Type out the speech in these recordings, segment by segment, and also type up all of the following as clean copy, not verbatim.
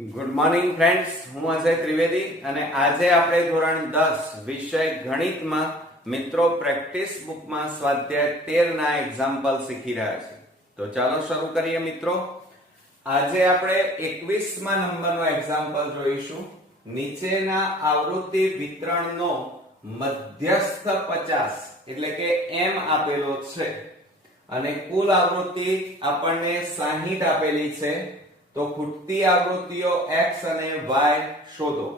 Good morning friends, હું અજય ત્રિવેદી અને આજે આપણે ધોરણ 10 વિષય ગણિતમાં મિત્રો પ્રેક્ટિસ બુકમાં સ્વાધ્યાય 13 ના એક્ઝામ્પલ શીખી રહ્યા છે. તો ચાલો શરૂ કરીએ મિત્રો. આજે આપણે 21મા નંબરનો એક્ઝામ્પલ જોઈશું. નીચેના આવૃત્તિ વિતરણનો મધ્યસ્થ 50 એટલે કે m આપેલો છે અને કુલ આવૃત્તિ આપણને 60 આપેલી છે. તો ખૂટતી આવૃત્તિઓ x અને y શોધો.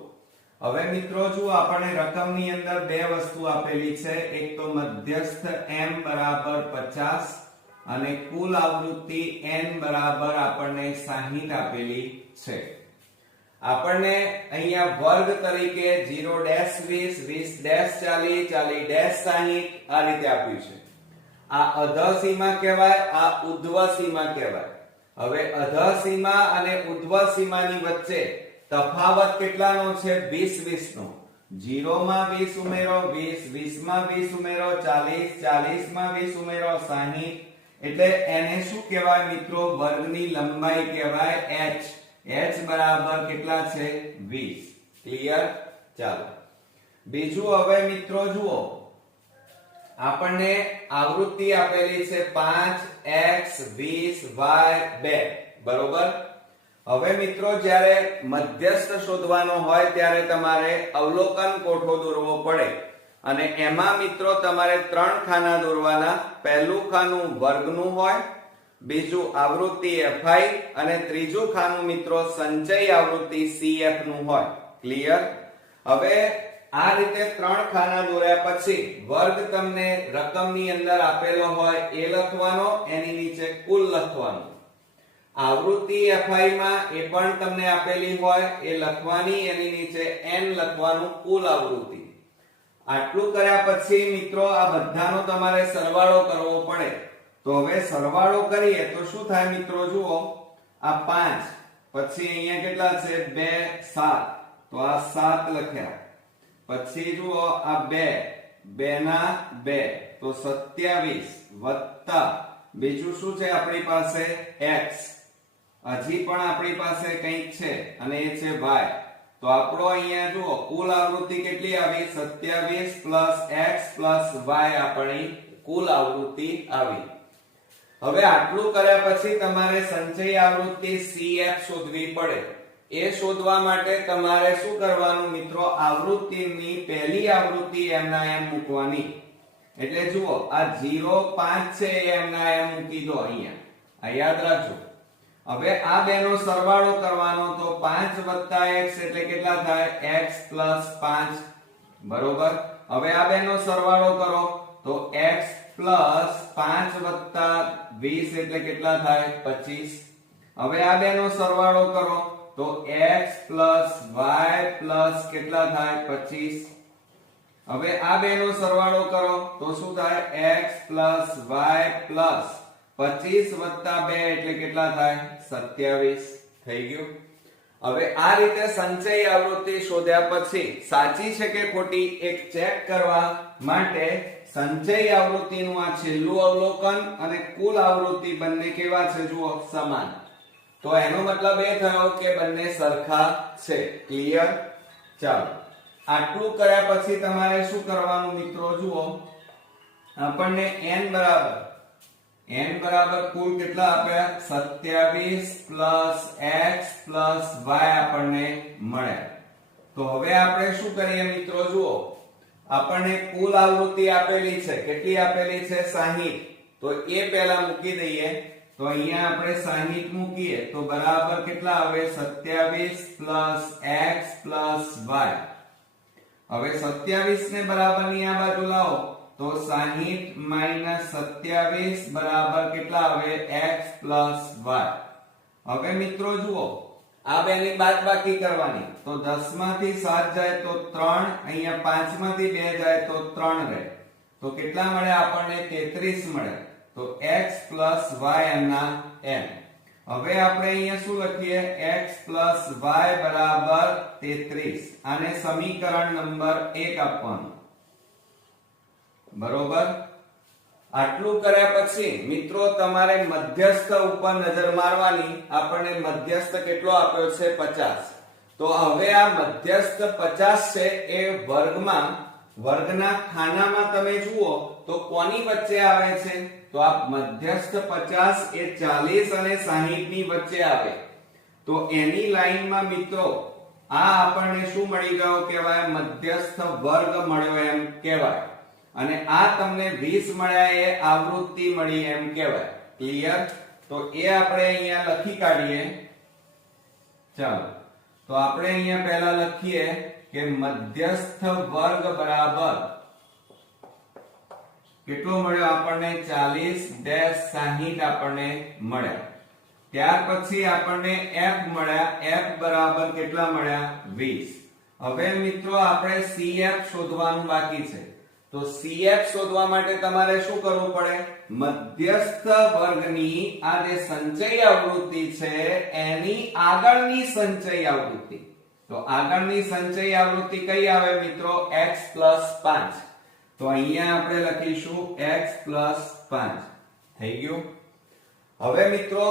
હવે મિત્રો જો આપણને રકમની અંદર બે વસ્તુ આપેલી છે, એક તો મધ્યસ્થ m બરાબર 50 અને કુલ આવૃત્તિ n બરાબર આપણને 60 આપેલી છે. આપણને અહીંયા વર્ગ તરીકે 0-20 20-40 40-60 આ રીતે આપ્યું છે. આ અધઃ સીમા કહેવાય, આ ઉધ્વ સીમા કહેવાય. હવે અધઃ સીમા અને ઉધ્વ સીમાની વચ્ચે તફાવત કેટલાનો છે? 20-20 નો. 0 માં 20 ઉમેરો, 20 માં 20 ઉમેરો, 40 માં 20 ઉમેરો, 60. એટલે એને શું કહેવાય મિત્રો? વર્ગની લંબાઈ કહેવાય h. h બરાબર કેટલા છે? 20. ક્લિયર? ચાલો બીજું હવે મિત્રો જુઓ, આપણને આવૃત્તિ આપેલી છે 5x 20 y 2, બરોબર. હવે મિત્રો જ્યારે મધ્યસ્થ શોધવાનો હોય ત્યારે તમારે અવલોકન કોઠો દોરવો પડે અને એમાં મિત્રો તમારે 3 ખાના દોરવાના. પહેલું ખાનું વર્ગનું હોય, બીજું આવૃત્તિ fi અને ત્રીજું ખાનું મિત્રો સંચય આવૃત્તિ cf નું હોય. ક્લિયર? હવે આ રીતે 3 ખાના દોર્યા પછી વર્ગ તમને રકમની અંદર આપેલો હોય એ લખવાનો, એની નીચે કુલ લખવાનું. આવૃત્તિ fi માં એ પણ તમને આપેલી હોય એ લખવાની, એની નીચે n લખવાનું, કુલ આવૃત્તિ. આટલું કર્યા પછી મિત્રો આ બધાનો તમારે સરવાળો કરવો પડે. તો હવે સરવાળો કરીએ તો શું થાય મિત્રો? જુઓ, આ 5 પછી અહીંયા કેટલા છે? 2 7. તો આ 7 લખ્યા. પછી જુઓ આ 2 ના 2 તો 27 વત્તા બીજું શું છે આપણી પાસે? x. હજી પણ આપણી પાસે કંઈક છે અને એ છે y. તો આપણો અહીંયા જુઓ કુલ આવૃત્તિ કેટલી આવી? 27 પ્લસ x પ્લસ y આપણી કુલ આવૃત્તિ આવી. હવે આટલું કર્યા પછી તમારે સંચય આવૃત્તિ cf શોધવી પડે. એ શોધવા માટે તમારે શું કરવાનું મિત્રો? આવૃત્તિની પહેલી આવૃત્તિ m ના m મૂકવાની. એટલે જુઓ આ 0 5 છે એ m ના m મૂકી દો અહીંયા. આ યાદ રાખજો. હવે આ બેનો સરવાળો કરવાનો. તો 5 x એટલે કેટલા થાય? x 5, બરોબર. હવે આ બેનો સરવાળો કરો તો x 5 20 એટલે કેટલા થાય? 25. હવે આ બેનો સરવાળો કરો તો x y કેટલા થાય? 25. હવે આ બેનો સરવાળો કરો તો શું થાય? x y 25 2 એટલે કેટલા થાય? 27. થઈ ગયું. હવે આ રીતે સંચય આવૃત્તિ શોધ્યા પછી સાચી છે કે ખોટી એક ચેક કરવા માટે સંચય આવૃત્તિનું આ છેલ્લું અવલોકન અને કુલ આવૃત્તિ બંને કેવા છે? જુઓ, સમાન. તો એનો મતલબ એ થયો કે બંને સરખા છે. ક્લિયર? ચાલો આટલું કર્યા પછી તમારે શું કરવાનું મિત્રો? જુઓ, આપણને n બરાબર કુલ કેટલા આપ્યા? 27 પ્લસ x પ્લસ y આપણને મળ્યા. તો હવે આપણે શું કરીએ મિત્રો? જુઓ, આપણને કુલ આવૃત્તિ આપેલી છે. કેટલી આપેલી છે? 60. તો એ પહેલા મૂકી દઈએ. તો અહીંયા આપણે 60 મૂકીએ તો બરાબર કેટલા આવે? 27 પ્લસ x પ્લસ y. હવે 27 ને બરાબરની આ બાજુ લાવો તો 60 માઈનસ 27 બરાબર કેટલા આવે? x plus y. હવે મિત્રો જુઓ, આ બેની બાદબાકી કરવાની. તો 10 માંથી 7 જાય તો 3, અહીંયા 5 માંથી 2 જાય તો 3 રહે. તો કેટલા મળે આપણને? 33 મળે. તો x પ્લસ y ના m. હવે આપણે અહીંયા શું લખીએ? x પ્લસ y બરાબર 33. આને સમીકરણ નંબર 1 આપવાનું, બરોબર. આટલું કર્યા પછી મિત્રો તમારે મધ્યસ્થ ઉપર નજર મારવાની. આપણને મધ્યસ્થ કેટલો આપ્યો છે 50. તો હવે આ મધ્યસ્થ 50 છે એ વર્ગના ખાનામાં તમે જુઓ તો કોની વચ્ચે આવે છે? તો આ મધ્યસ્થ 50 એ 40 અને 60 ની વચ્ચે આવે. તો એની લાઈનમાં મિત્રો આ આપણને શું મળી ગયો કહેવાય? મધ્યસ્થ વર્ગ મળ્યો એમ કહેવાય. અને આ તમને 20 મળ્યા એ આવૃત્તિ મળી એમ કહેવાય. ક્લિયર? તો એ આપણે અહીંયા લખી કાઢીએ. ચાલો તો આપણે અહીંયા પહેલા લખીએ કે મધ્યસ્થ વર્ગ બરાબર કેટલો મળ્યો આપણને? 40-60 આપણને મળ્યા. ત્યાર પછી આપણને f મળ્યા. f બરાબર કેટલા મળ્યા? 20. હવે મિત્રો આપણે CF શોધવાનું બાકી છે. તો CF શોધવા માટે તમારે શું કરવું પડે? મધ્યસ્થ વર્ગની આ જે સંચય આવૃત્તિ છે એની આગળની સંચય આવૃત્તિ. તો આગળની સંચય આવૃત્તિ કઈ આવે મિત્રો? x + 5. તો અહીંયા આપણે લખીશું x + 5. થઈ ગયું? હવે મિત્રો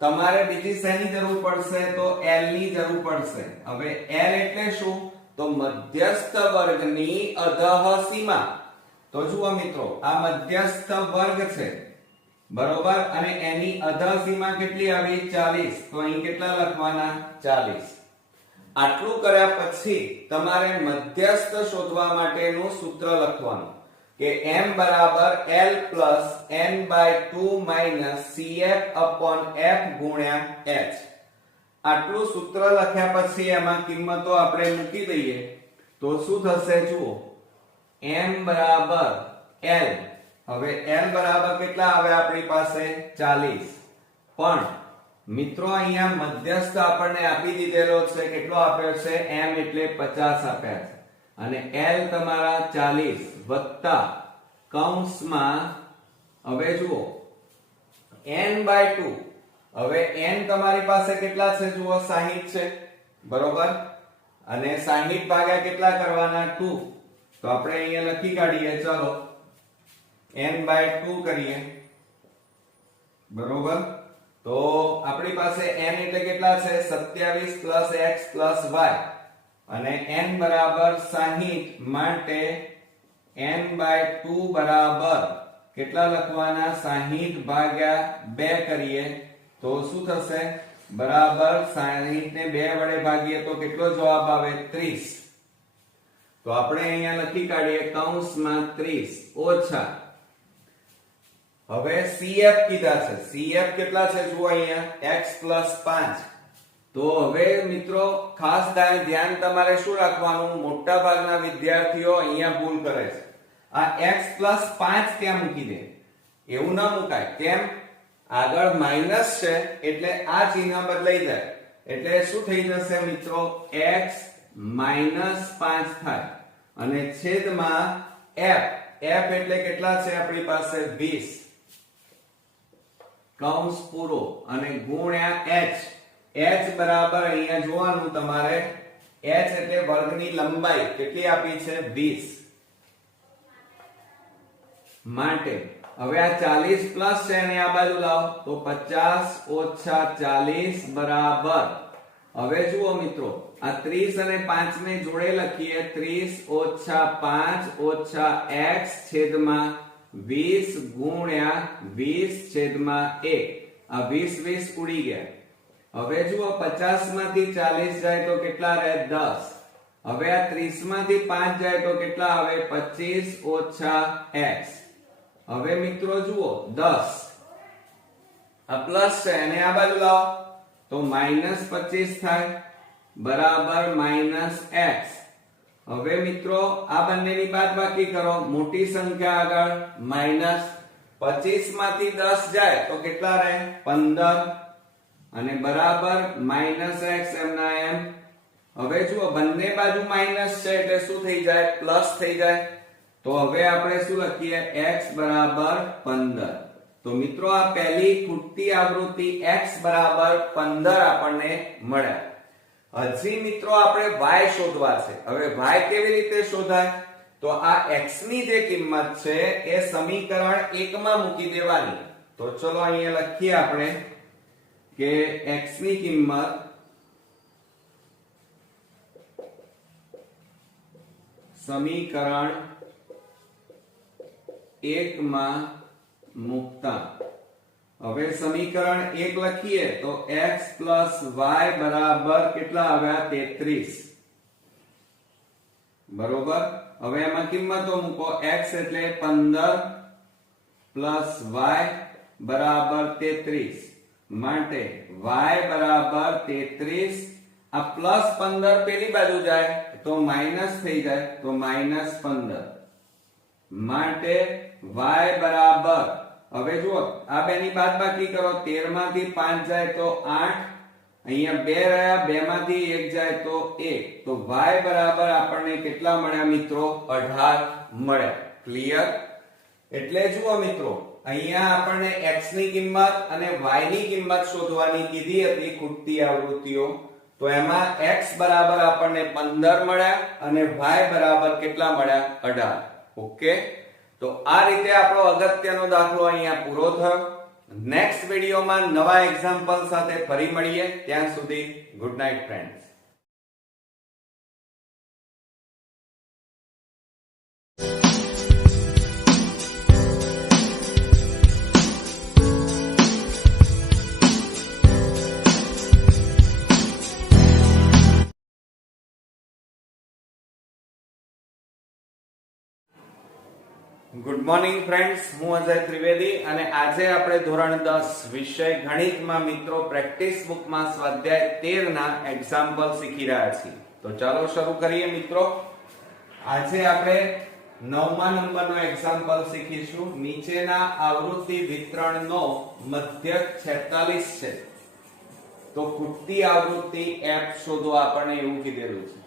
તમારે બીજી શેની જરૂર પડશે? તો L ની જરૂર પડશે. હવે L એટલે શું? તો મધ્યસ્થ વર્ગની અધઃ સીમા. તો જુઓ મિત્રો આ મધ્યસ્થ વર્ગ છે બરોબર, અને એની અધઃ સીમા કેટલી આવી? 40. તો અહીં કેટલા લખવાના? 40. આટલું કર્યા પછી તમારે મધ્યસ્થ શોધવા માટેનું સૂત્ર લખવાનું કે m બરાબર L plus n/2 minus CF/f ગુણ્યા h. આટલું સૂત્ર લખ્યા પછી એમાં કિંમતો આપણે મૂકી દઈએ તો શું થશે? જુઓ m બરાબર L. હવે L બરાબર કેટલા આવે આપણી પાસે? 40. પણ મિત્રો અહીંયા મધ્યસ્થ આપણને આપી દીધેલો છે. કેટલો આપ્યો છે? m એટલે 50 આપ્યા છે. અને L તમારા 40 વત્તા કૌંસમાં હવે જુઓ n/2. હવે n તમારી પાસે કેટલા છે? જુઓ 60 છે બરોબર, અને 60 ભાગ્યા કેટલા કરવાના? 2. તો આપણે અહીંયા લખી કાઢીએ. ચલો n/2 કરીએ બરોબર. તો આપણી પાસે n એટલે કેટલા છે? 27 + x + y. અને n બરાબર 60 માટે n/2 બરાબર કેટલા લખવાના? 60 ભાગ્યા 2 કરીએ તો શું થશે? બરાબર 60 ને 2 વડે ભાગીએ તો કેટલો જવાબ આવે? 30. તો આપણે અહીંયા લખી કાઢીએ કૌંસમાં 30 ઓછા. હવે CF કીધા છે. CF કેટલા છે? જુઓ અહીંયા x + 5. તો હવે મિત્રો ખાસ ધ્યાન તમારે શું રાખવાનું? મોટા ભાગના વિદ્યાર્થીઓ અહીંયા ભૂલ કરે છે. આ x + 5 ત્યાં મૂકી દે. એવું ના મુકાય. કેમ? આગળ માઈનસ છે એટલે આ ચિહ્ન બદલાઈ જાય. એટલે શું થઈ જશે મિત્રો? x - 5 થાય. અને છેદમાં f. f એટલે કેટલા છે આપણી પાસે? 20. કૌંસ પૂરો અને ગુણ્યા h. h બરાબર અહીંયા જોવાનું તમારે. h એટલે વર્ગની લંબાઈ કેટલી આપી છે? 20. માટે હવે આ 40 પ્લસ છે અને આ બાજુ લાવો તો 50 ઓછા 40 બરાબર. હવે જુઓ મિત્રો આ 30 અને 5 ને જોડે લખીએ. 30 ઓછા 5 ઓછા x છેદમાં 20 ગુણ્યા 20 છેદમાં 1. આ 20 20 ઉડી ગયા. હવે જુઓ 50 માંથી 40 જાય તો કેટલા રહે? 10. હવે આ 30 માંથી 5 જાય તો કેટલા આવે? 25 ઓછા x. હવે મિત્રો જુઓ 10 આ પ્લસ છે અને આ બાજુ લાવો તો -25 થાય બરાબર -x. હવે મિત્રો આ બંનેની બાદબાકી કરો. મોટી સંખ્યા આગળ માઈનસ. 25 માંથી 10 જાય તો કેટલા રહે? 15 અને બરાબર -x એમના એમ. હવે જુઓ બંને બાજુ માઈનસ છે એટલે શું થઈ જાય? પ્લસ થઈ જાય. તો હવે આપણે શું લખીએ? x બરાબર 15. તો મિત્રો આ પહેલી ખૂટતી આવૃત્તિ x બરાબર 15 આપણને મળ્યા. હજી મિત્રો આપણે y શોધવા છે. હવે y કેવી રીતે શોધાય? તો તો આ x ની જે કિંમત છે એ સમીકરણ 1 માં મૂકી દેવાની. તો ચલો અહીંયા લખીએ આપણે કે x ની કિંમત સમીકરણ 1 માં મૂકતા. હવે સમીકરણ 1 લખીએ તો x y બરાબર કેટલા આવ્યા 33. બરોબર. હવે એમાં કિંમતો મૂકો. x એટલે 15 પ્લસ y બરાબર 33 માટે y બરાબર 33. આ પ્લસ 15 પેલી બાજુ જાય તો માઈનસ થઈ જાય તો માઈનસ 15 માટે y બરાબર, હવે જુઓ આ બેની બાદબાકી કરો. 13 માંથી 5 જાય તો 8, અહીંયા 2 રહ્યા, 2 માંથી 1 જાય તો 1. તો y બરાબર આપણને કેટલા મળ્યા મિત્રો? 18 મળ્યા. ક્લિયર? એટલે જુઓ મિત્રો, અહીંયા આપણને x ની કિંમત અને y ની કિંમત શોધવાની કીધી હતી ખૂટતી આવૃત્તિઓ. તો એમાં x બરાબર આપણને 15 મળ્યા અને y બરાબર કેટલા મળ્યા? 18. ઓકે. તો આ રીતે આપણો અગત્યનો દાખલો અહીંયા પૂરો થયો. નેક્સ્ટ વિડીયોમાં નવા એક્ઝામ્પલ સાથે ફરી મળીએ. ત્યાં સુધી good night friends. Good morning friends, હું અજય ત્રિવેદી અને આજે આપણે ધોરણ 10 વિષય ગણિતમાં મિત્રો પ્રેક્ટિસ બુકમાં સ્વાધ્યાય 13 ના એક્ઝામ્પલ શીખી રહ્યા છીએ. તો ચાલો શરૂ કરીએ મિત્રો. આજે આપણે 9મા નંબરનો એક્ઝામ્પલ શીખીશું. નીચેના આવૃત્તિ વિતરણનો મધ્યક 46 છે. તો ખૂટતી આવૃત્તિ f શોધો આપણને એવું કીધેલું છે.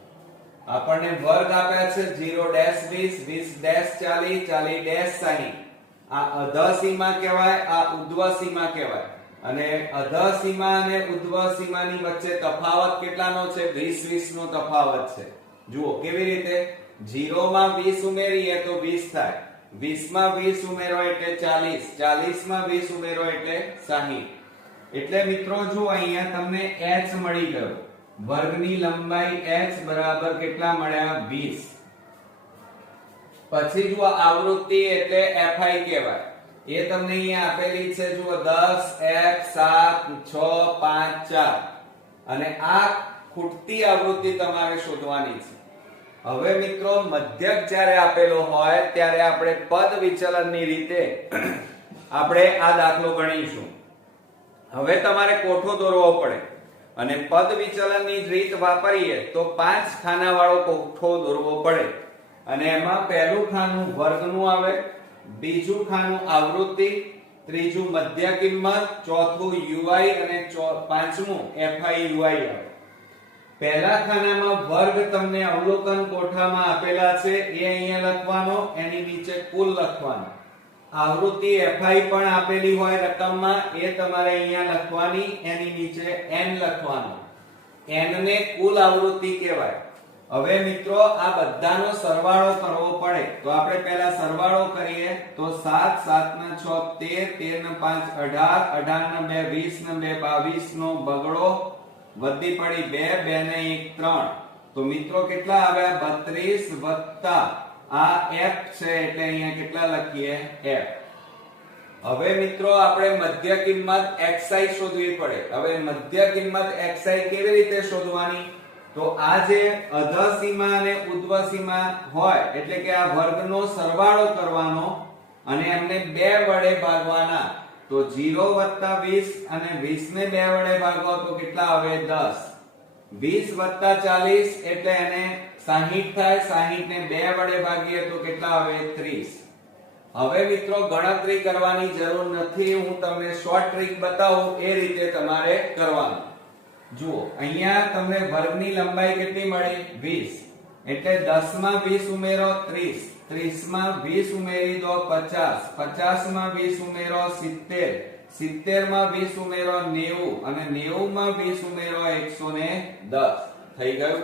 આપણને વર્ગ આપ્યા છે 0 20 20 40 40 60. આ અધઃ સીમા કહેવાય, આ ઉધ્વ સીમા કહેવાય. અને અધઃ સીમા અને ઉધ્વ સીમાની વચ્ચે તફાવત કેટલાનો છે? 20 20 નો તફાવત છે. જુઓ કેવી રીતે. 0 માં 20 ઉમેરીએ તો 20 થાય, 20 માં 20 ઉમેરો એટલે 40, 40 માં 20 ઉમેરો એટલે 60. એટલે મિત્રો જુઓ અહીંયા તમને h મળી ગયો. વર્ગની લંબાઈ h બરાબર કેટલા મળ્યા? 20. પછી જુઓ આવૃત્તિ એટલે fi કહેવાય. એ તમને અહીંયા આપેલી છે. જુઓ 10 1 7 6 5 4. અને આ ખૂટતી આવૃત્તિ તમારે શોધવાની છે. હવે મિત્રો મધ્યક જ્યારે આપેલો હોય ત્યારે આપણે પદ વિચલનની રીતે આપણે આ દાખલો ગણીશું. હવે તમારે કોઠો દોરવો પડે અને પદ વિચલનની રીત વાપરીએ તો 5 ખાના વાળો કોઠો દોરવો પડે. અને એમાં પહેલું ખાનું વર્ગનું આવે, બીજું ખાનું આવૃત્તિ, ત્રીજું મધ્ય કિંમત, ચોથું ui અને પાંચમું fi ui આવે. પહેલા ખાનામાં વર્ગ તમને અવલોકન કોઠામાં આપેલા છે એ અહીંયા લખવાનો, એની નીચે કુલ લખવાનો. આવૃત્તિ fi પણ આપેલી હોય રકમમાં, એ તમારે અહીંયા લખવાની, એની નીચે n લખવાનો. n ને કુલ આવૃત્તિ કહેવાય. હવે મિત્રો આ બધાનો સરવાળો કરવો પડે. તો આપણે પહેલા સરવાળો કરીએ તો 7 7 ના 6 13 13 ના 5 18 18 ના 2 20 ના 2 22 નો બગડો વધી પડી 2 2 ને 1 3. તો મિત્રો કેટલા આવ્યા? 32 વત્તા આ f છે એટલે અહીંયા કેટલા લખીએ? f. હવે મિત્રો આપણે મધ્ય કિંમત xi શોધવી પડે. હવે મધ્ય કિંમત xi કેવી રીતે શોધવાની? તો આ જે અધઃ સીમા અને ઉધ્વ સીમા હોય એટલે કે આ વર્ગનો સરવાળો કરવાનો અને એમને 2 વડે ભાગવાના. તો 0 20 અને 20 ને 2 વડે ભાગો તો કેટલા આવે? 10. 20 40 એટલે એને 60 થાય, 60 ને 2 વડે ભાગીએ તો કેટલા આવે? 30. હવે મિત્રો ગણતરી કરવાની જરૂર નથી, હું તમને શોર્ટ ટ્રીક બતાવું એ રીતે તમારે કરવાનું. જુઓ અહીંયા તમને વર્ગની લંબાઈ કેટલી મળી? 20. એટલે 10 માં 20 ઉમેરો 30, 30 માં 20 ઉમેરી દો 50, 50 માં 20 ઉમેરો 70, 70 માં 20 ઉમેરો 90 અને 90 માં 20 ઉમેરો 110. થઈ ગયું?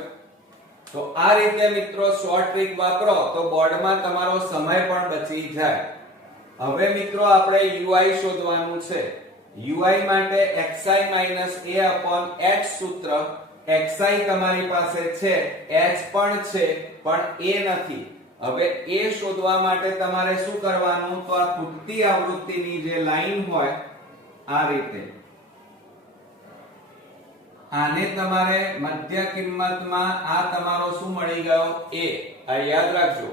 તો આ રીતે મિત્રો શોર્ટ ટ્રીક વાપરો તો બોર્ડમાં તમારો સમય પણ બચી જાય. હવે મિત્રો આપણે ui શોધવાનું છે. ui માટે xi a h સૂત્ર. xi તમારી પાસે છે, h પણ છે, પણ a નથી. હવે a શોધવા માટે તમારે શું કરવાનું, તો આ ખૂટતી આવૃત્તિની જે લાઈન હોય આ રીતે આને તમારે મધ્ય કિંમતમાં આ તમારો શું મળી ગયો, a. આ યાદ રાખજો.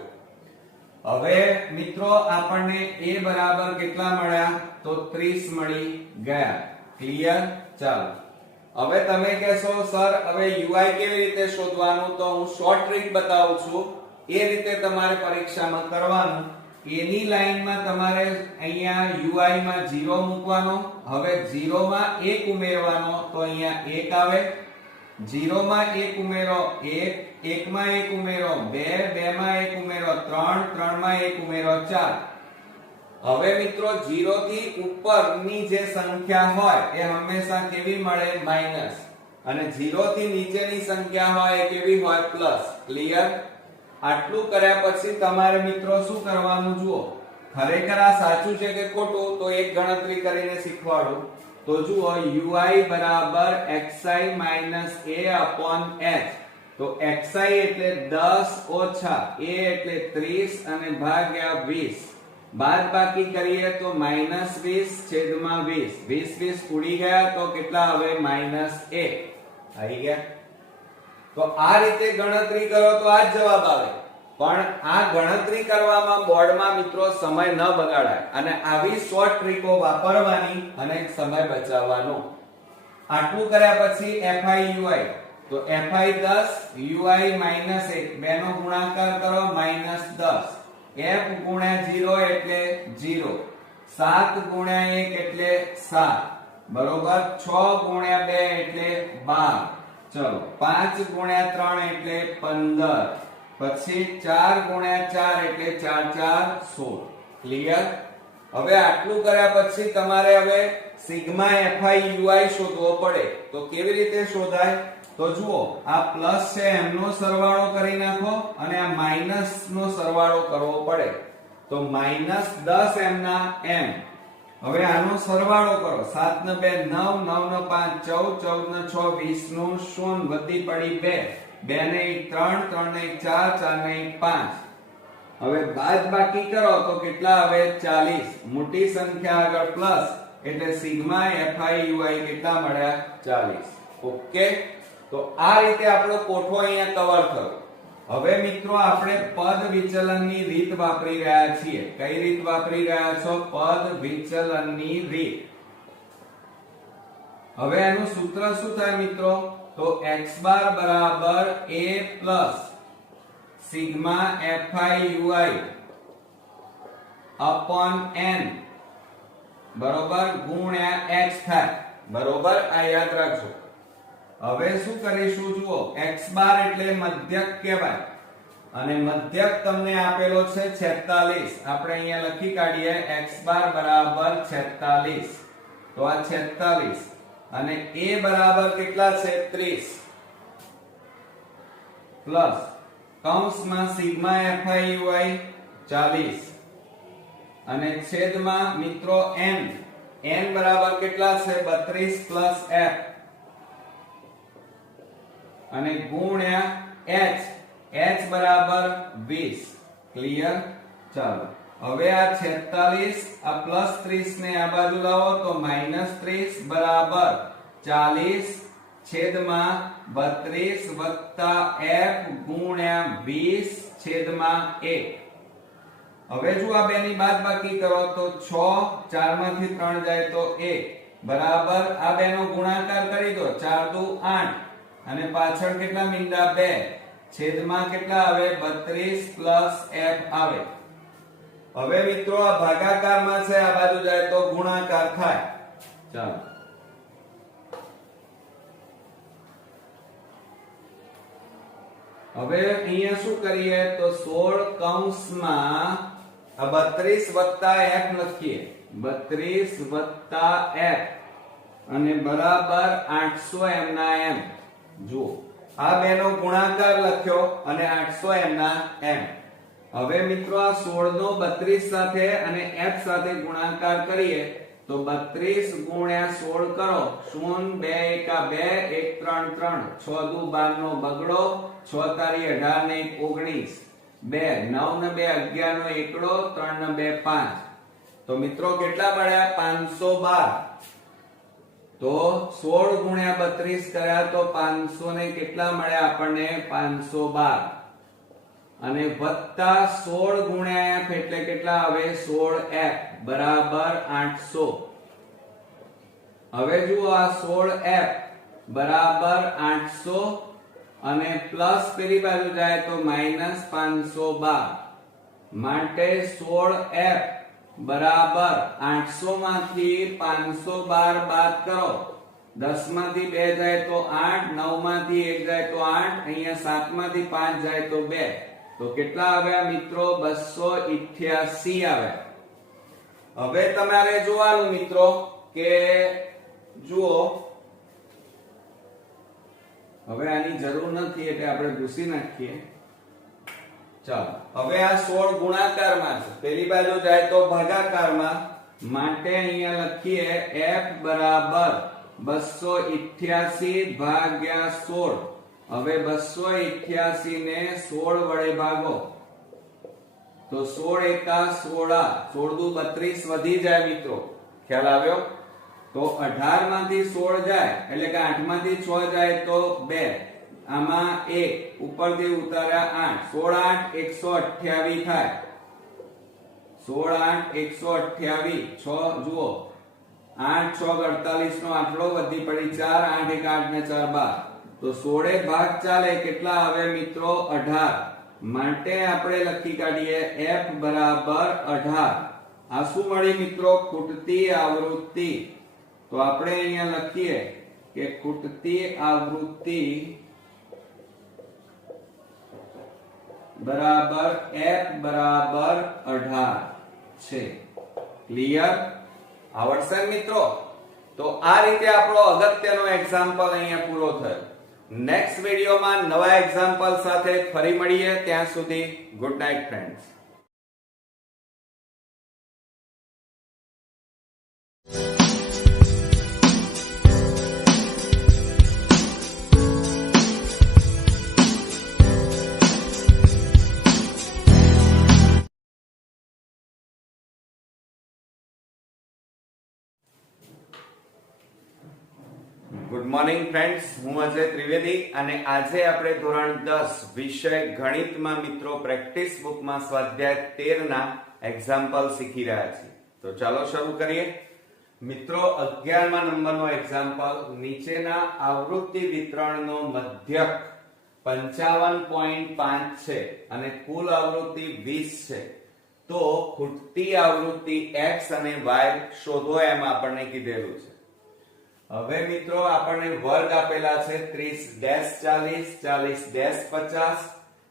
હવે મિત્રો આપણને a બરાબર કેટલા મળ્યા, તો 30 મળી ગયા. ક્લિયર? ચાલો હવે તમે કહેશો સર હવે ui કેવી રીતે શોધવાનું, તો હું શોર્ટ ટ્રીક બતાવું છું. એ રીતે તમારે પરીક્ષામાં કરવાનું. a ની લાઈનમાં તમારે અહીંયા ui માં 0 મૂકવાનો. હવે 0 માં 1 ઉમેરવાનો તો અહીંયા 1 આવે. 0 માં 1 ઉમેરો 1, 1 માં 1 ઉમેરો 2, 2 માં 1 ઉમેરો 3, 3 માં 1 ઉમેરો 4. હવે મિત્રો 0 થી ઉપરની જે સંખ્યા હોય એ હંમેશા કેવી મળે, માઈનસ. અને 0 થી નીચેની સંખ્યા હોય એ કેવી હોય, પ્લસ. ક્લિયર? આટલું કર્યા પછી તમારે મિત્રો શું કરવાનું જુઓ. ખરેખર આ સાચું છે કે ખોટું તો એક ગણતરી કરીને શીખવાડું. તો જુઓ ui બરાબર xi a h. તો xi એટલે 10 ઓછા a એટલે 30 અને ભાગ્યા 20. બાદબાકી કરીએ તો -20 છેદમાં 20. 20 ઉડી ગયા તો કેટલા આવે, -1. આવી ગયા. તો આ રીતે ગણતરી કરો તો આ જ જવાબ આવે. પણ આ ગણતરી કરવામાં બોર્ડમાં મિત્રો સમય ન બગાડાય અને આવી શોર્ટ ટ્રીકો વાપરવાની અને સમય બચાવવાનો. આટલું કર્યા પછી fi ui. તો fi 10 ui -1 બેનો ગુણાકાર કરો -10. f ગુણ્યા 0 એટલે 0. 7 ગુણ્યા 1 એટલે 7. બરોબર. 6 ગુણ્યા 2 એટલે 12. ચલો 5 ગુણ્યા 3 એટલે 15. પછી 4 ગુણ્યા 4 એટલે 4 4 16. ક્લિયર? હવે આટલું કર્યા પછી તમારે હવે સિગ્મા fi ui શોધવો પડે. તો કેવી રીતે શોધાય, તો જુઓ આ પ્લસ છે એમનો સરવાળો કરી નાખો અને આ માઈનસ નો સરવાળો કરવો પડે. તો -10 m ના m. હવે આનો સરવાળો કરો. 7 ને 2 9, 9 ને 5 14, 14 ને 6 20 નું 0 વધી પડી 2, 2 ને 1 3, 3 ને 1 4, 4 ને 1 5. હવે બાદબાકી કરો તો કેટલા આવે, 40. મોટી સંખ્યા આગળ પ્લસ એટલે સિગ્મા fi ui કેટલા મળ્યા, 40. ઓકે. તો આ રીતે આપણો કોઠો અહીંયા કવર થયો. હવે મિત્રો આપણે પદ વિચલનની રીત વાપરી રહ્યા છીએ. કઈ રીત વાપરી રહ્યા છો, પદ વિચલનની રીત. હવે એનું સૂત્ર શું થાય મિત્રો, તો x બાર બરાબર a plus sigma fi ui upon n બરોબર ગુણ્યા h થાય. બરોબર, આ યાદ રાખજો. હવે શું કરીશું જુઓ, x બાર એટલે મધ્યક કહેવાય અને મધ્યક તમને આપેલો છે 46. આપણે અહીંયા લખી કાઢીએ x બાર બરાબર 46. તો આ 46 અને a બરાબર કેટલા છે, 30 પ્લસ કૌંસમાં સિગ્મા fi ui 40 અને છેદમાં મિત્રો n બરાબર કેટલા છે, 32 પ્લસ f અને ગુણ્યા h બરાબર 20. ક્લિયર? ચાલો હવે આ 46 આ પ્લસ 30 ને આ બાજુ લાવો તો -30 બરાબર 40 છેદમાં 32 વત્તા f ગુણ્યા 20 છેદમાં 1. હવે જો આ બેની બાદબાકી કરો તો 6, 4 માંથી 3 જાય તો 1 બરાબર આ બેનો ગુણાકાર કરી દો, 4 દુ 8 અને પાછળ કેટલા મીંડા 2 છેદમાં કેટલા આવે, 32 પ્લસ f આવે. હવે મિત્રો આ ભાગાકારમાં છે, આ બાજુ જાય તો ગુણાકાર થાય. ચાલો હવે અહીંયા શું કરીએ તો 16 કૌંસમાં 32 વત્તા f લખીએ, 32 વત્તા f અને બરાબર 800 m ના m. જુઓ આ બેનો ગુણાકાર લખ્યો અને 800 એમના એમ. હવે મિત્રો આ 16 નો 32 સાથે અને f સાથે ગુણાકાર કરીએ તો 32 ગુણ્યા 16 કરો 0 2 1 2 1 3 3 6 દુ 12 નો બગડો 6 તારી 18 ને 19 2 9 ને 2 11 નો એકડો 3 ને 2 5. તો મિત્રો કેટલા મળ્યા 512. તો 16 ગુણ્યા 32 કર્યા તો 500 ને કેટલા મળ્યા આપણને 512 અને વત્તા 16 ગુણ્યા f એટલે કેટલા આવે 16f બરાબર 800. હવે જુઓ આ 16f બરાબર 800 અને પ્લસ પેલી બાજુ જાય તો માઈનસ 512 માટે 16f બરાબર 800 માંથી 512 બાદ કરો 10 માંથી 2 જાય તો 8 9 માંથી 1 જાય તો 8 અહીંયા 7 માંથી 5 જાય તો 2 તો કેટલા આવ્યા મિત્રો 288 આવ્યા. હવે તમારે જોવાનું મિત્રો કે જુઓ હવે આની જરૂર નથી એટલે આપણે ભૂસી નાખીએ. ચાલો હવે આ 16 ગુણાકારમાં છે પેલી બાજુ જાય તો ભાગાકારમાં માટે અહીંયા લખીએ f બરાબર 288 ભાગ્યા 16. હવે 288 ને 16 વડે ભાગો તો 16 એકા 16 16 દુ 32 વધી જાય મિત્રો ખ્યાલ આવ્યો. તો 18 માંથી 16 જાય એટલે કે 8 માંથી 6 જાય તો 2 આમાં 1 ઉપરથી ઉતાર્યા 8 16 8 128 થાય 16 8 128 6 જુઓ 8 6 48 નો આંકડો વધી પડી 4 8 1 8 ને 4 12 તો 16 ભાગ ચાલે કેટલા આવે મિત્રો 18 માટે આપણે લખી કાઢીએ f બરાબર 18. આ શું મળી મિત્રો ખૂટતી આવૃત્તિ. તો આપણે અહીંયા લખીએ કે ખૂટતી આવૃત્તિ બરાબર f બરાબર 18 છે. ક્લિયર આવડશે મિત્રો. તો આ રીતે આપણો અગત્યનો એક્ઝામ્પલ અહીંયા પૂરો થયો. નેક્સ્ટ વિડિયોમાં નવા એક્ઝામ્પલ સાથે ફરી મળીએ. ત્યાં સુધી good night friends. Good morning friends, હું અજય ત્રિવેદી અને આજે આપણે ધોરણ 10 વિષય ગણિતમાં મિત્રો પ્રેક્ટિસ બુકમાં સ્વાધ્યાય 13 ના એક્ઝામ્પલ શીખી રહ્યા છીએ. તો ચાલો શરૂ કરીએ. મિત્રો 11મા નંબરનો એક્ઝામ્પલ નીચેના આવૃત્તિ વિતરણનો મધ્યક 55.5 છે અને કુલ આવૃત્તિ 20 છે. તો ખૂટતી આવૃત્તિ x અને y શોધો એમ આપણને કીધેલું છે. હવે મિત્રો આપણને વર્ગ આપેલા છે 30 40 40 50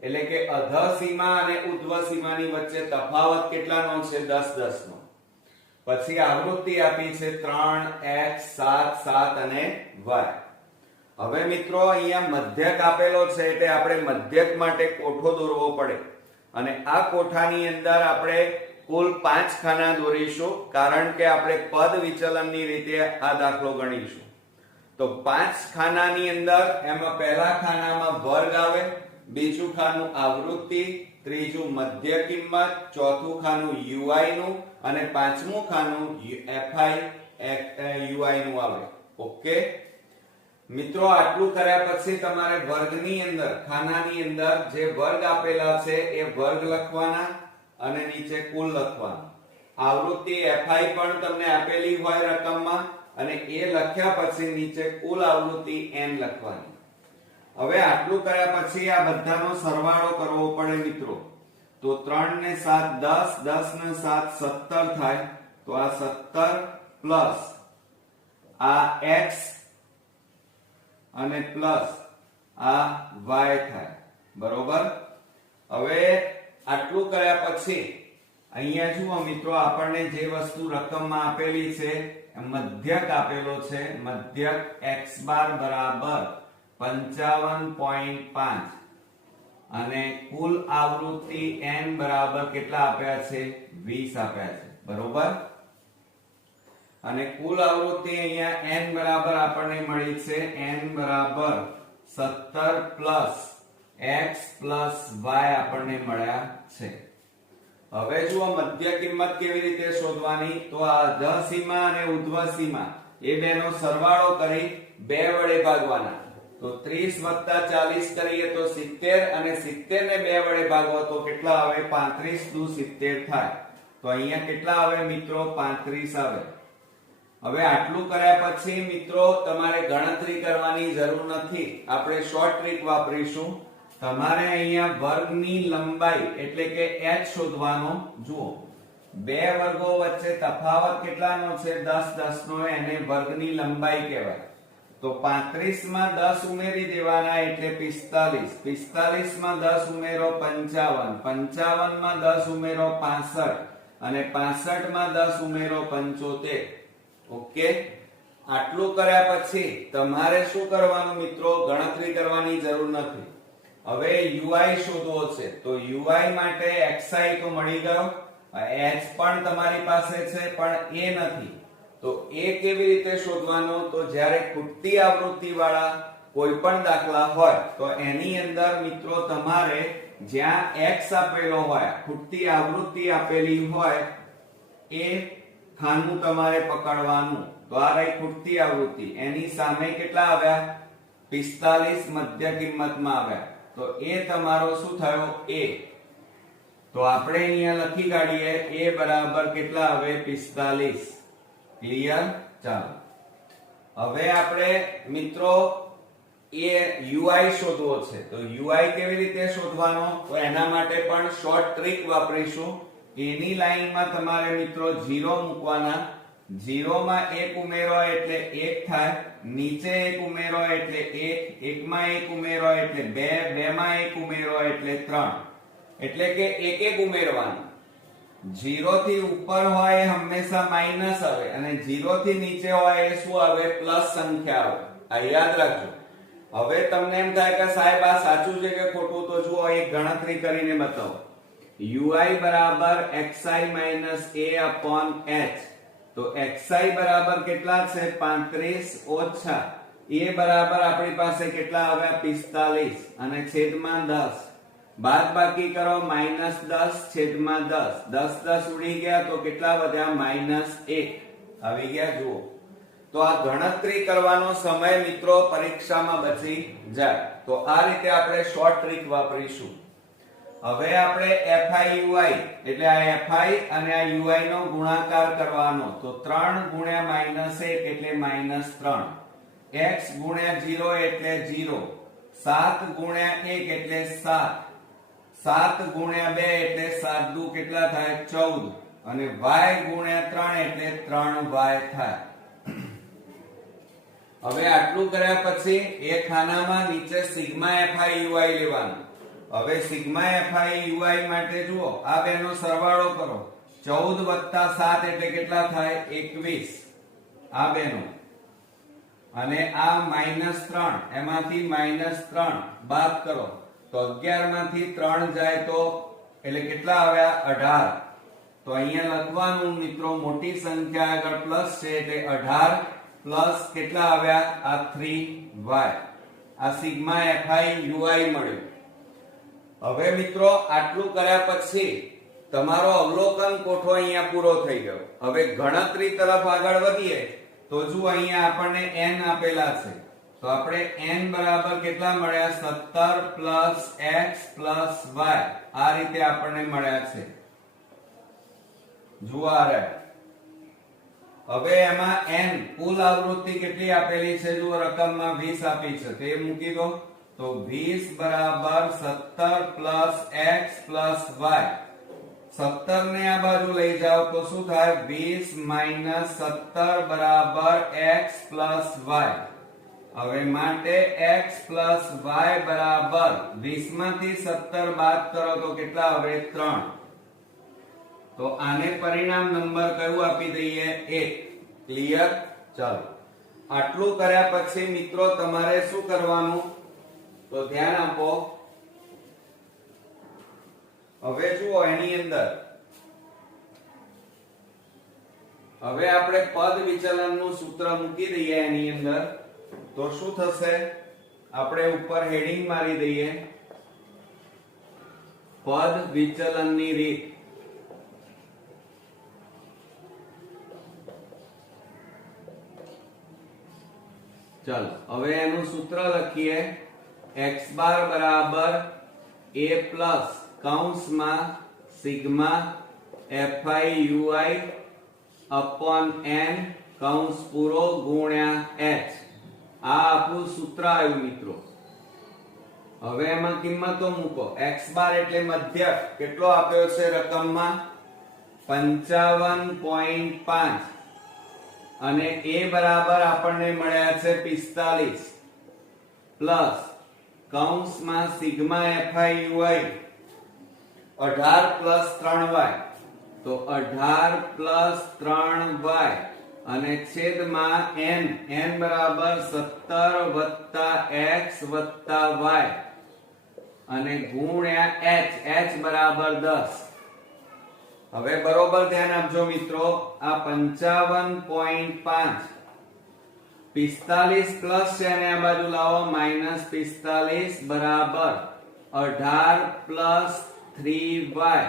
એટલે કે અધઃ સીમા અને ઉધ્વ સીમાની વચ્ચે તફાવત કેટલાનો છે 10 10 નો. પછી આવૃત્તિ આપી છે 3x 7 7 અને y. હવે મિત્રો અહીંયા મધ્યક આપેલો છે એટલે આપણે મધ્યક માટે કોઠો દોરવો પડે અને આ કોઠાની અંદર આપણે કુલ 5 ખાના દોરીશું કારણ કે આપણે પદ વિચલનની રીતે આ દાખલો ગણીશું. તો 5 ખાનાની અંદર એમાં પહેલા ખાનામાં વર્ગ આવે, બીજું ખાનું આવૃત્તિ, ત્રીજું મધ્ય કિંમત, ચોથું ખાનું ui નું અને પાંચમું ખાનું fi ui નું આવે. ઓકે મિત્રો, આટલું કર્યા પછી તમારે વર્ગની અંદર ખાનાની અંદર જે વર્ગ આપેલા છે એ વર્ગ લખવાના અને નીચે કુલ લખવાનું. આવૃત્તિ fi પણ તમને આપેલી હોય રકમમાં અને એ લખ્યા પછી નીચે કુલ આવૃત્તિ n લખવાની. હવે આટલું કર્યા પછી આ બધાનો સરવાળો કરવો પડે મિત્રો. તો 3 ને 7 10 10 ને 7 17 થાય. તો આ 17 પ્લસ આ x અને પ્લસ આ y થાય. બરોબર. હવે આટલું કર્યા પછી અહીંયા જુઓ મિત્રો, આપણને જે વસ્તુ રકમમાં આપેલી છે મધ્યક આપેલો છે. મધ્યક x બાર બરાબર 55.5 અને કુલ આવૃત્તિ n બરાબર કેટલા આપ્યા છે 20 આપ્યા છે બરોબર અને કુલ આવૃત્તિ અહીંયા n બરાબર આપણને મળી છે n બરાબર 17 પ્લસ x પ્લસ y આપણને મળ્યા છે હવે જુઓ મધ્ય કિંમત કેવી રીતે શોધવાની તો આ અધઃ સીમા અને ઉધ્વ સીમા એ બેનો સરવાળો કરી 2 વડે ભાગવાના તો 30 40 કરીએ તો 70 અને 70 ને 2 વડે ભાગો તો કેટલા આવે 35 દુ 70 થાય તો અહીંયા કેટલા આવે મિત્રો 35 આવે હવે આટલું કર્યા પછી મિત્રો તમારે ગણતરી કરવાની જરૂર નથી આપણે શોર્ટ ટ્રીક વાપરીશું તમારે અહીંયા વર્ગની લંબાઈ એટલે કે h શોધવાનો જુઓ બે વર્ગો વચ્ચે તફાવત કેટલાનો છે 10 10 નો એને વર્ગની લંબાઈ કહેવાય તો 35 માં 10 ઉમેરી દેવાના એટલે 45 45 માં 10 ઉમેરો 55 55 માં 10 ઉમેરો 65 અને 65 માં 10 ઉમેરો 75 ઓકે આટલું કર્યા પછી તમારે શું કરવાનું મિત્રો ગણતરી કરવાની જરૂર નથી હવે ui શોધવો છે તો ui માટે xi તો મળી ગયો h પણ તમારી પાસે છે પણ a નથી તો a કેવી રીતે શોધવાનો તો જ્યારે ખૂટતી આવૃત્તિ વાળા કોઈ પણ દાખલા હોય તો એની અંદર મિત્રો તમારે જ્યાં x આપેલો હોય ખૂટતી આવૃત્તિ આપેલી હોય એ ખાનું તમારે પકડવાનું તો આ રહી ખૂટતી આવૃત્તિ એની સામે કેટલા આવ્યા 45 મધ્ય કિંમતમાં આવ્યા તો એ તમારો શું થયો a તો આપણે અહીંયા લખી કાઢીએ a બરાબર કેટલા આવે 45 ક્લિયર ચાલો હવે આપણે મિત્રો એ ui શોધવો છે તો ui કેવી રીતે શોધવાનો તો એના માટે પણ શોર્ટ ટ્રીક વાપરીશું એની લાઈનમાં તમારે મિત્રો 0 મૂકવાના 0 માં 1 ઉમેરો એટલે 1 થાય નીચે 1 ઉમેરો એટલે 1 1 માં 1 ઉમેરો એટલે 2 2 માં 1 ઉમેરો એટલે 3 એટલે કે 1 1 ઉમેરવાનું 0 થી ઉપર હોય એ હંમેશા માઈનસ આવે અને 0 થી નીચે હોય એ શું આવે પ્લસ સંખ્યા આવે આ યાદ રાખજો હવે તમને એમ થાય કે સાહેબ આ સાચું છે કે ખોટું તો જુઓ એક ગણતરી કરીને બતાવો ui બરાબર xi minus a upon h તો xi બરાબર કેટલા છે 35 ઓછા a બરાબર આપણી પાસે કેટલા આવ્યા 45 અને છેદમાં 10 બાદબાકી કરો -10 છેદમાં 10 10 10 ઉડી ગયા તો કેટલા વધ્યા -1 આવી ગયા જુઓ તો આ ગણતરી કરવાનો સમય મિત્રો પરીક્ષામાં બચી જાય તો આ રીતે આપણે શોર્ટ ટ્રીક વાપરીશું હવે આપણે FI એટલે આ FI અને આ UI નો ગુણાકાર કરવાનો તો 3 ગુણ્યા -1 એટલે -3 x ગુણ્યા 0 એટલે 0 7 ગુણ્યા 1 એટલે 7 7 ગુણ્યા 2 એટલે 7 દુ કેટલા થાય 14 અને y ગુણ્યા 3 એટલે 3y થાય હવે આટલું કર્યા પછી એ ખાનામાં નીચે સિગ્મા FI લેવાનું હવે સિગ્મા FI માટે જુઓ આ બેનો સરવાળો કરો 14 7 એટલે કેટલા થાય 21 આ બેનો અને આ -3 એમાંથી -3 બાદ કરો તો 11 માંથી 3 જાય તો એટલે કેટલા આવ્યા 18 તો અહીંયા લખવાનું મિત્રો મોટી સંખ્યા આગળ પ્લસ છે એટલે 18 પ્લસ કેટલા આવ્યા આ 3y આ સિગ્મા FI મળ્યું હવે મિત્રો આટલું કર્યા પછી તમારો અવલોકન કોઠો અહીંયા પૂરો થઈ ગયો હવે ગણતરી તરફ આગળ વધીએ તો જો અહીંયા આપણને n આપેલા છે તો આપણે n બરાબર કેટલા મળ્યા 17 પ્લસ x પ્લસ y આ રીતે આપણને મળ્યા છે જુઓ આ હવે એમાં n કુલ આવૃત્તિ કેટલી આપેલી છે જુઓ રકમમાં 20 આપી છે તે મૂકી દો તો 20 બરાબર 17 પ્લસ x પ્લસ y 17 ને આ બાજુ લઈ જાઓ તો શું થાય 20 માઈનસ 17 બરાબર x પ્લસ y હવે માટે x પ્લસ y બરાબર 20 માંથી 17 બાદ કરો તો કેટલા આવે 3 તો આને પરિણામ નંબર કયું આપી દઈએ 1 ક્લિયર ચાલો આટલું કર્યા પછી મિત્રો તમારે શું કરવાનું, તો ધ્યાન આપો. હવે જુઓ એની અંદર હવે આપણે પદ વિચલનનું સૂત્ર મૂકી દઈએ એની અંદર. તો શું થશે, આપણે ઉપર હેડિંગ મારી દઈએ પદ વિચલનની રીત. ચાલો હવે એનું સૂત્ર લખીએ. x બાર બરાબર a પ્લસ કૌંસમાં sigma fi ui upon n કૌંસ પૂરો ગુણ્યા h. આ આપણું સૂત્ર આવ્યું મિત્રો. હવે એમાં કિંમતો મૂકો. x બાર એટલે મધ્યક કેટલો આપ્યો છે રકમમાં, 55.5 અને a બરાબર આપણને મળ્યા છે 45 પ્લસ કૌંસમાં sigma fi ui 18 plus 3y, તો 18 પ્લસ 3y અને છેદમાં n બરાબર 17 વત્તા x વત્તા y અને ગુણ્યા h બરાબર 10. હવે બરોબર ધ્યાન આપજો મિત્રો. આ 55.5 45 પ્લસ છે અને આ બાજુ લાવો -45 બરાબર 18 પ્લસ 3y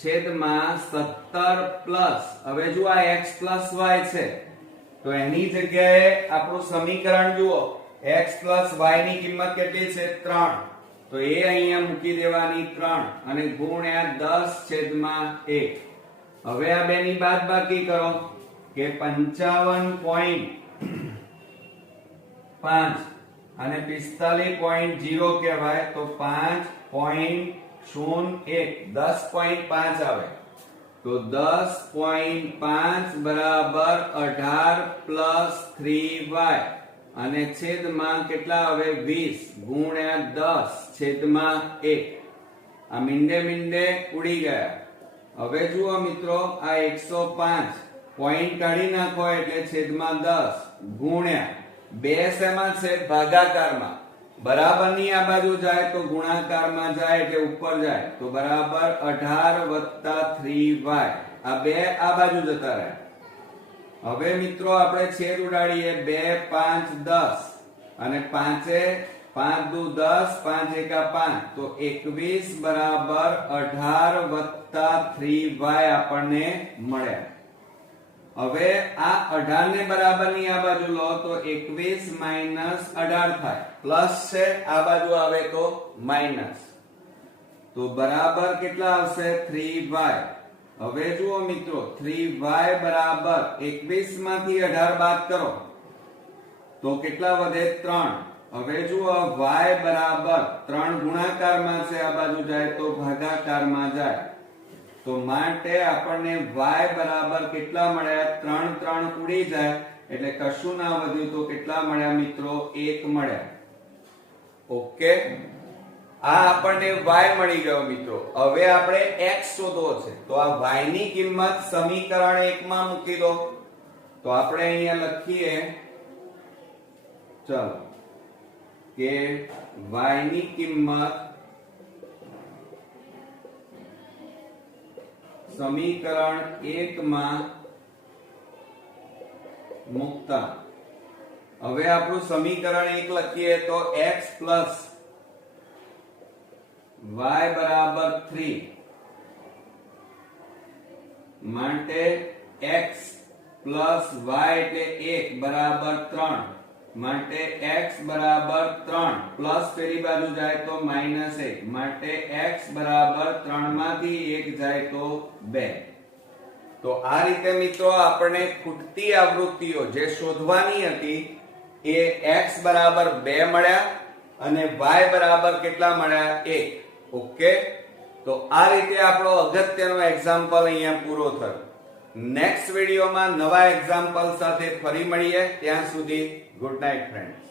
છેદમાં 17 પ્લસ, હવે જો આ x પ્લસ y છે તો એની જગ્યાએ આપણું સમીકરણ જુઓ, x પ્લસ y ની કિંમત કેટલી છે 3, તો એ અહીંયા મૂકી દેવાની 3 અને ગુણ્યા 10 છેદમાં 1. હવે આ બેની બાદબાકી કરો કે 55.5 અને 45.0 કહેવાય તો 5.01 10.5 આવે તો 10.5 બરાબર 18 પ્લસ 3y અને છેદમાં કેટલા આવે 20 ગુણ્યા 10 છેદમાં 1. આ મીંડે ઉડી ગયા. હવે જુઓ મિત્રો આ 105 પોઈન્ટ કાઢી નાખો એટલે છેદમાં 10 ગુણ્યા 2 શેમાં છે ભાગાકારમાં, બરાબરની આ બાજુ જાય તો ગુણાકારમાં જાય એટલે ઉપર જાય તો બરાબર 18 વત્તા 3y. આ બે આ બાજુ જતા રહે. હવે મિત્રો આપણે છેદ ઉડાડીએ 2 5 10 અને 5 5 દુ 10 5 એકા 5 તો 21 બરાબર 18 વત્તા 3y આપણને મળ્યા. હવે આ 18 ને બરાબરની આ બાજુ લો તો 21 માઈનસ 18 થાય, પ્લસ છે આ બાજુ આવે તો માઈનસ, તો બરાબર કેટલા આવશે 3y. હવે જુઓ મિત્રો 3y બરાબર 21 માંથી 18 બાદ કરો તો કેટલા વધે 3. હવે જુઓ y બરાબર 3 ગુણાકારમાં છે આ બાજુ જાય તો ભાગાકારમાં જાય, તો માટે આપણને y બરાબર કેટલા મળ્યા 3 3 ઉડી જાય એટલે કશું ના વધ્યું તો કેટલા મળ્યા મિત્રો 1 મળ્યા. ઓકે, આ આપણને y મળી ગયો મિત્રો. હવે આપણે x શોધવો છે તો આ y ની કિંમત સમીકરણ 1 માં મૂકી દો. તો આપણે અહીંયા લખીએ ચાલો કે y ની કિંમત સમીકરણ 1 માં મૂકતા. હવે આપણું સમીકરણ 1 લખીએ તો x પ્લસ y બરાબર 3 માટે x પ્લસ y એટલે 1 બરાબર 3 માટે x બરાબર 3 પ્લસ પેલી બાજુ જાય તો માઈનસ 1 માટે x બરાબર 3 માંથી 1 જાય તો 2. તો આ રીતે મિત્રો આપણે ખૂટતી આવૃત્તિઓ જે શોધવાની હતી એ x બરાબર 2 મળ્યા અને y બરાબર કેટલા મળ્યા 1. ઓકે, તો આ રીતે આપણો અગત્યનો એક્ઝામ્પલ અહીંયા પૂરો થયો. નેક્સ્ટ વિડીયોમાં નવા એક્ઝામ્પલ સાથે ફરી મળીએ. ત્યાં સુધી ગુડ નાઇટ ફ્રેન્ડ્સ.